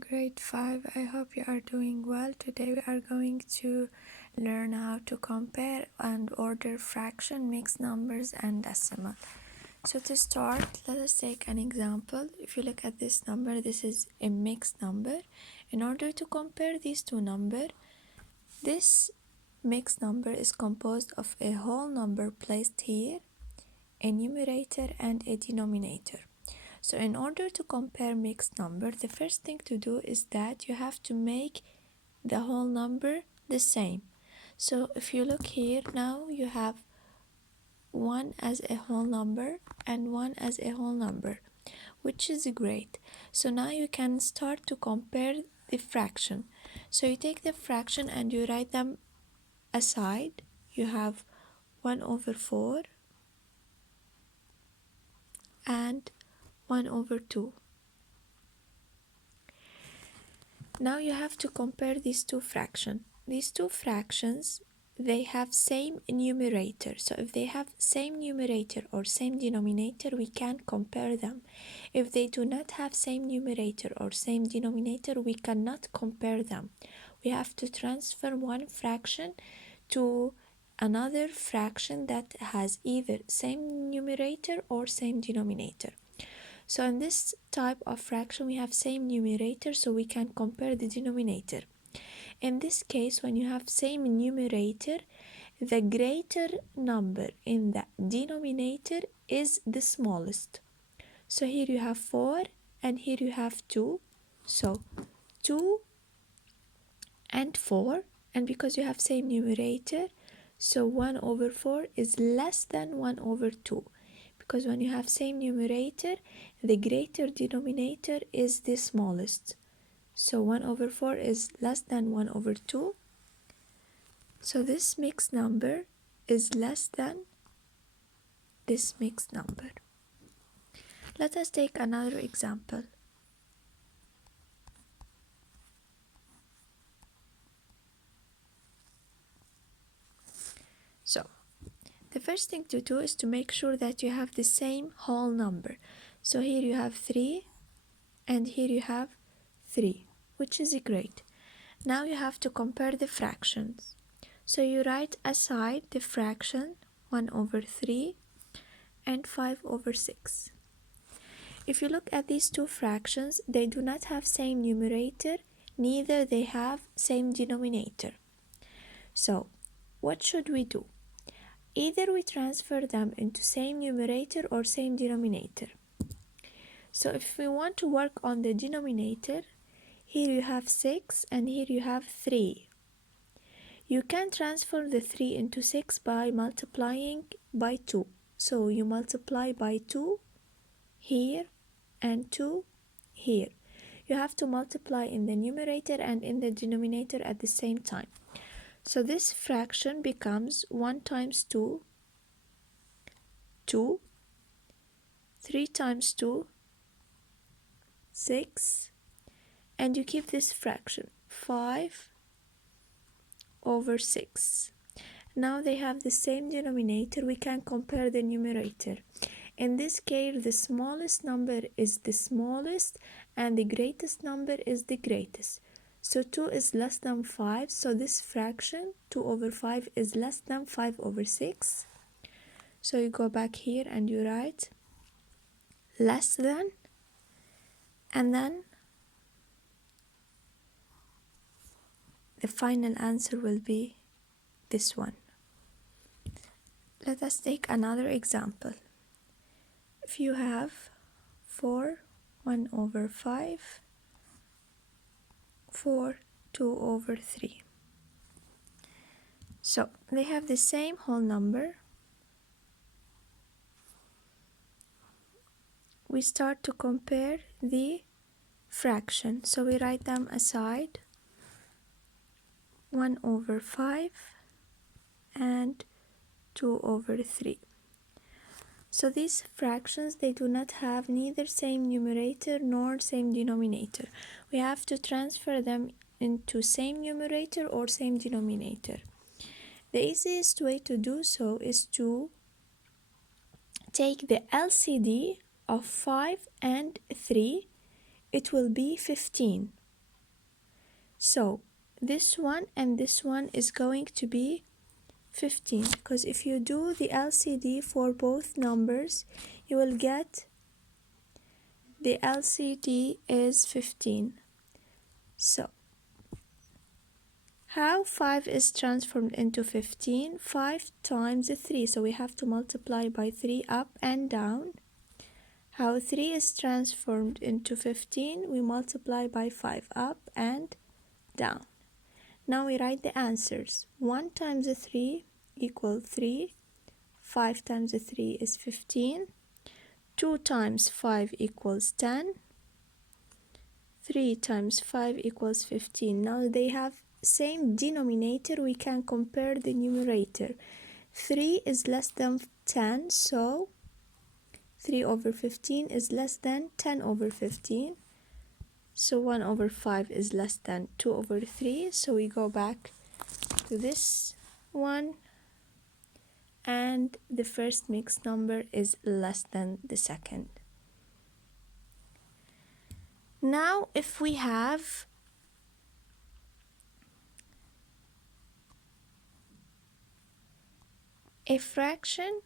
grade 5. I hope you are doing well. Today we are going to learn how to compare and order fraction, mixed numbers, and decimal. So to start, let us take an example. If you look at this number, this is a mixed number. In order to compare these two numbers, this mixed number is composed of a whole number placed here, a numerator, and a denominator. So in order to compare mixed number, the first thing to do is that you have to make the whole number the same. So if you look here, now you have 1 as a whole number and 1 as a whole number, which is great. So now you can start to compare the fraction. So you take the fraction and you write them aside. You have 1 over 4 and 1 over 2. Now you have to compare these two fractions. These two fractions, they have same numerator. So if they have same numerator or same denominator, we can compare them. If they do not have same numerator or same denominator, we cannot compare them. We have to transfer one fraction to another fraction that has either same numerator or same denominator. So in this type of fraction, we have same numerator, so we can compare the denominator. In this case, when you have same numerator, the greater number in the denominator is the smallest. So here you have 4 and here you have 2. So 2 and 4, and because you have same numerator, so 1 over 4 is less than 1 over 2. Because when you have same numerator, the greater denominator is the smallest. So 1 over 4 is less than 1 over 2. So this mixed number is less than this mixed number. Let us take another example. So the first thing to do is to make sure that you have the same whole number. So here you have 3 and here you have 3, which is great. Now you have to compare the fractions. So you write aside the fraction 1 over 3 and 5 over 6. If you look at these two fractions, they do not have same numerator, neither they have same denominator. So what should we do? Either we transfer them into same numerator or same denominator. So if we want to work on the denominator, here you have 6 and here you have 3. You can transfer the 3 into 6 by multiplying by 2. So you multiply by 2 here and 2 here. You have to multiply in the numerator and in the denominator at the same time. So this fraction becomes 1 times 2, 2, 3 times 2, 6, and you keep this fraction, 5 over 6. Now they have the same denominator, we can compare the numerator. In this case, the smallest number is the smallest and the greatest number is the greatest. So 2 is less than 5, so this fraction, 2 over 5, is less than 5 over 6. So you go back here and you write less than, and then the final answer will be this one. Let us take another example. If you have 4, 1 over 5, 4, 2 over 3. So they have the same whole number. We start to compare the fraction. So we write them aside. 1 over 5 and 2 over 3. So these fractions, they do not have neither same numerator nor same denominator. We have to transfer them into same numerator or same denominator. The easiest way to do so is to take the LCD of 5 and 3. It will be 15. So this one and this one is going to be 15, because if you do the LCD for both numbers, you will get the LCD is 15. So how 5 is transformed into 15? 5 times 3, so we have to multiply by 3 up and down. How 3 is transformed into 15? We multiply by 5 up and down. Now we write the answers. 1 times 3 equals 3. 5 times 3 is 15. 2 times 5 equals 10. 3 times 5 equals 15. Now they have same denominator, we can compare the numerator. 3 is less than 10, so 3 over 15 is less than 10 over 15. So 1 over 5 is less than 2 over 3. So we go back to this one, and the first mixed number is less than the second. Now if we have a fraction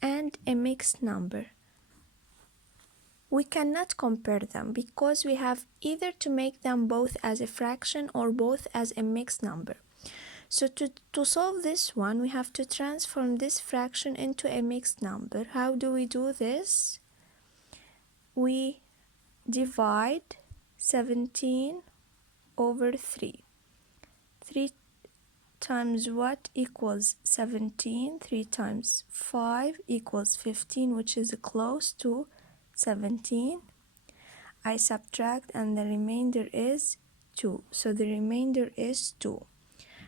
and a mixed number, we cannot compare them because we have either to make them both as a fraction or both as a mixed number. So to solve this one, we have to transform this fraction into a mixed number. How do we do this? We divide 17 over 3. 3 times what equals 17? 3 times 5 equals 15, which is close to 17. I subtract and the remainder is 2. So the remainder is 2.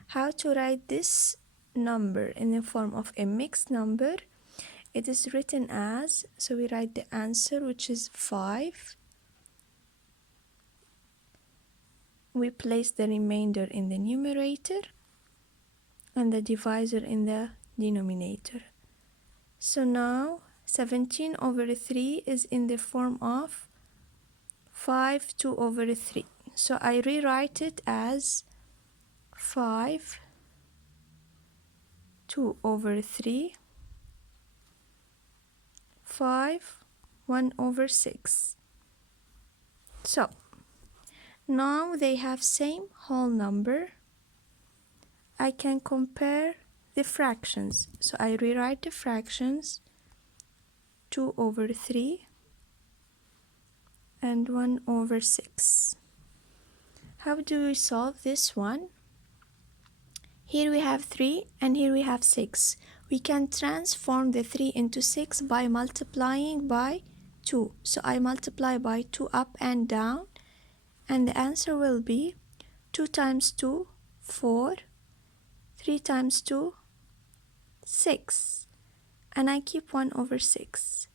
How to write this number in the form of a mixed number? It is written as, so we write the answer, which is 5. We place the remainder in the numerator and the divisor in the denominator. So now 17 over 3 is in the form of 5 2 over 3. So I rewrite it as 5 2 over 3, 5 1 over 6. So now they have same whole number. I can compare the fractions. So I rewrite the fractions 2 over 3 and 1 over 6. How do we solve this one? Here we have 3 and here we have 6. We can transform the 3 into 6 by multiplying by 2. So I multiply by 2 up and down, and the answer will be 2 times 2, 4, 3 times 2, 6, and I keep 1 over 6.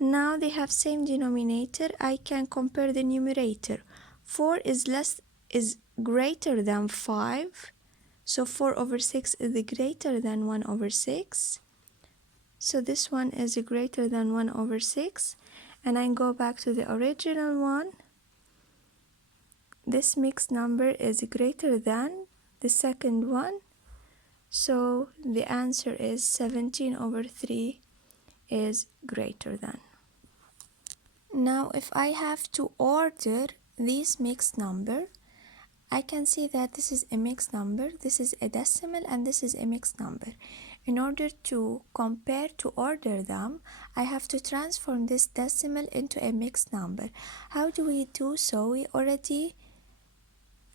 Now they have same denominator. I can compare the numerator. 4 is greater than 5. So 4 over 6 is greater than 1 over 6. So this one is greater than 1 over 6. And I go back to the original one. This mixed number is greater than the second one. So the answer is 17 over 3 is greater than. Now if I have to order this mixed number, I can see that this is a mixed number, this is a decimal, and this is a mixed number. In order to compare, to order them, I have to transform this decimal into a mixed number. How do we do so?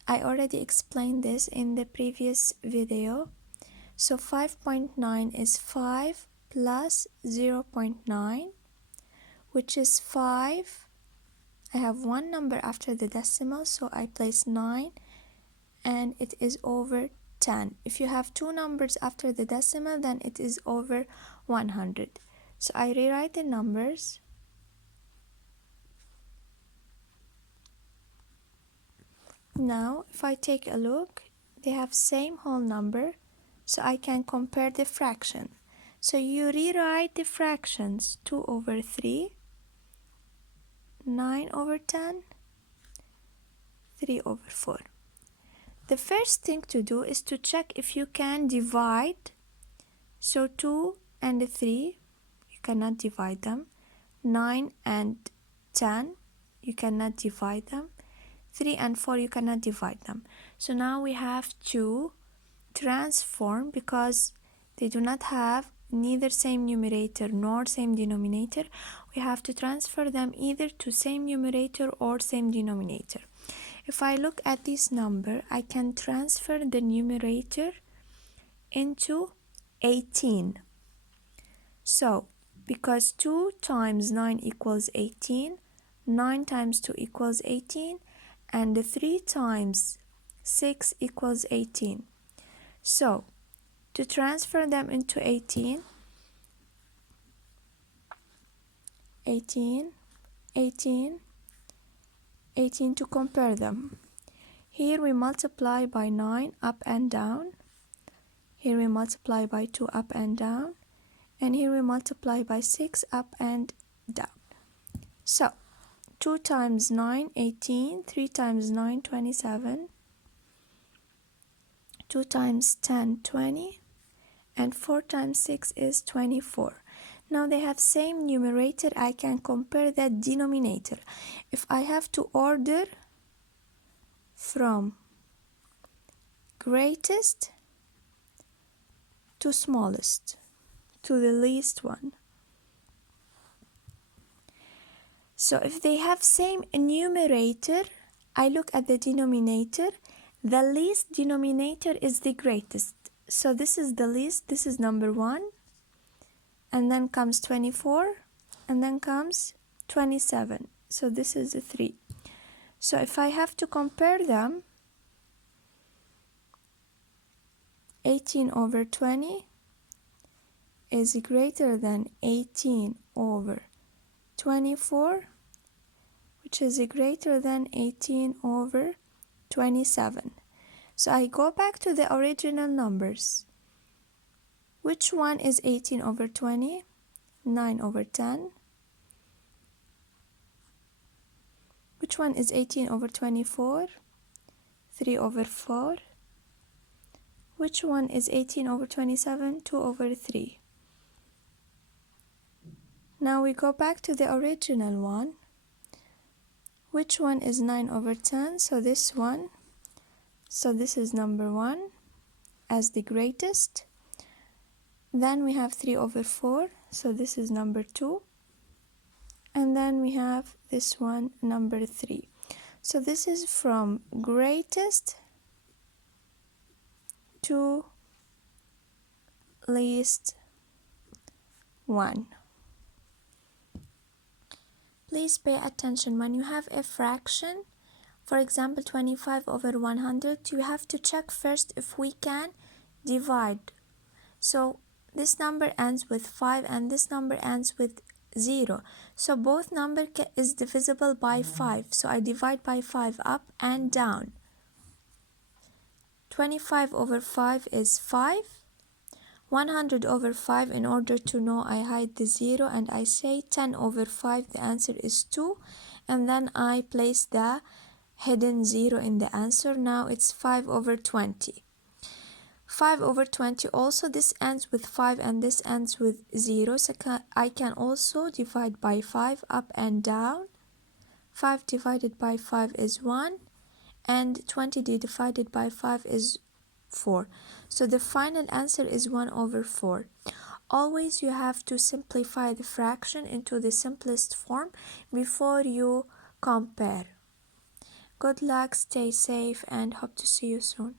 I already explained this in the previous video. So 5.9 is 5 plus 0.9, which is 5. I have one number after the decimal, so I place 9, and it is over 10. If you have two numbers after the decimal, then it is over 100. So I rewrite the numbers. Now if I take a look, they have same whole number, so I can compare the fraction. So you rewrite the fractions: 2 over 3, 9 over 10, 3 over 4. The first thing to do is to check if you can divide. So 2 and 3, you cannot divide them. 9 and 10, you cannot divide them. 3 and 4, you cannot divide them. So now we have to transform, because they do not have neither same numerator nor same denominator. We have to transfer them either to same numerator or same denominator. If I look at this number, I can transfer the numerator into 18. So, because 2 times 9 equals 18, 9 times 2 equals 18, and 3 times 6 equals 18. So, to transfer them into 18, 18, 18, 18 to compare them. Here we multiply by 9 up and down. Here we multiply by 2 up and down. And here we multiply by 6 up and down. So, 2 times 9, 18. 3 times 9, 27. 2 times 10, 20. And 4 times 6 is 24. Now they have same numerator. I can compare that denominator. If I have to order from greatest to smallest, to the least one. So if they have same numerator, I look at the denominator. The least denominator is the greatest. So this is the least, this is number 1. And then comes 24. And then comes 27. So this is a 3. So if I have to compare them, 18 over 20 is greater than 18 over 24, which is greater than 18 over 27. So I go back to the original numbers. Which one is 18 over 20? 9 over 10. Which one is 18 over 24? 3 over 4. Which one is 18 over 27? 2 over 3. Now we go back to the original one. Which one is 9 over 10? So this one. So this is number 1 as the greatest. Then we have 3 over 4. So this is number 2. And then we have this one, number 3. So this is from greatest to least one. Please pay attention. When you have a fraction, for example 25 over 100, you have to check first if we can divide. So this number ends with 5 and this number ends with 0. So both number is divisible by 5. So I divide by 5 up and down. 25 over 5 is 5. 100 over 5, in order to know, I hide the 0 and I say 10 over 5, the answer is 2. And then I place the hidden 0 in the answer. Now it's 5 over 20. 5 over 20 also, this ends with 5 and this ends with 0. So I can also divide by 5 up and down. 5 divided by 5 is 1. And 20 divided by 5 is 4. So the final answer is 1 over 4. Always you have to simplify the fraction into the simplest form before you compare. Good luck, stay safe, and hope to see you soon.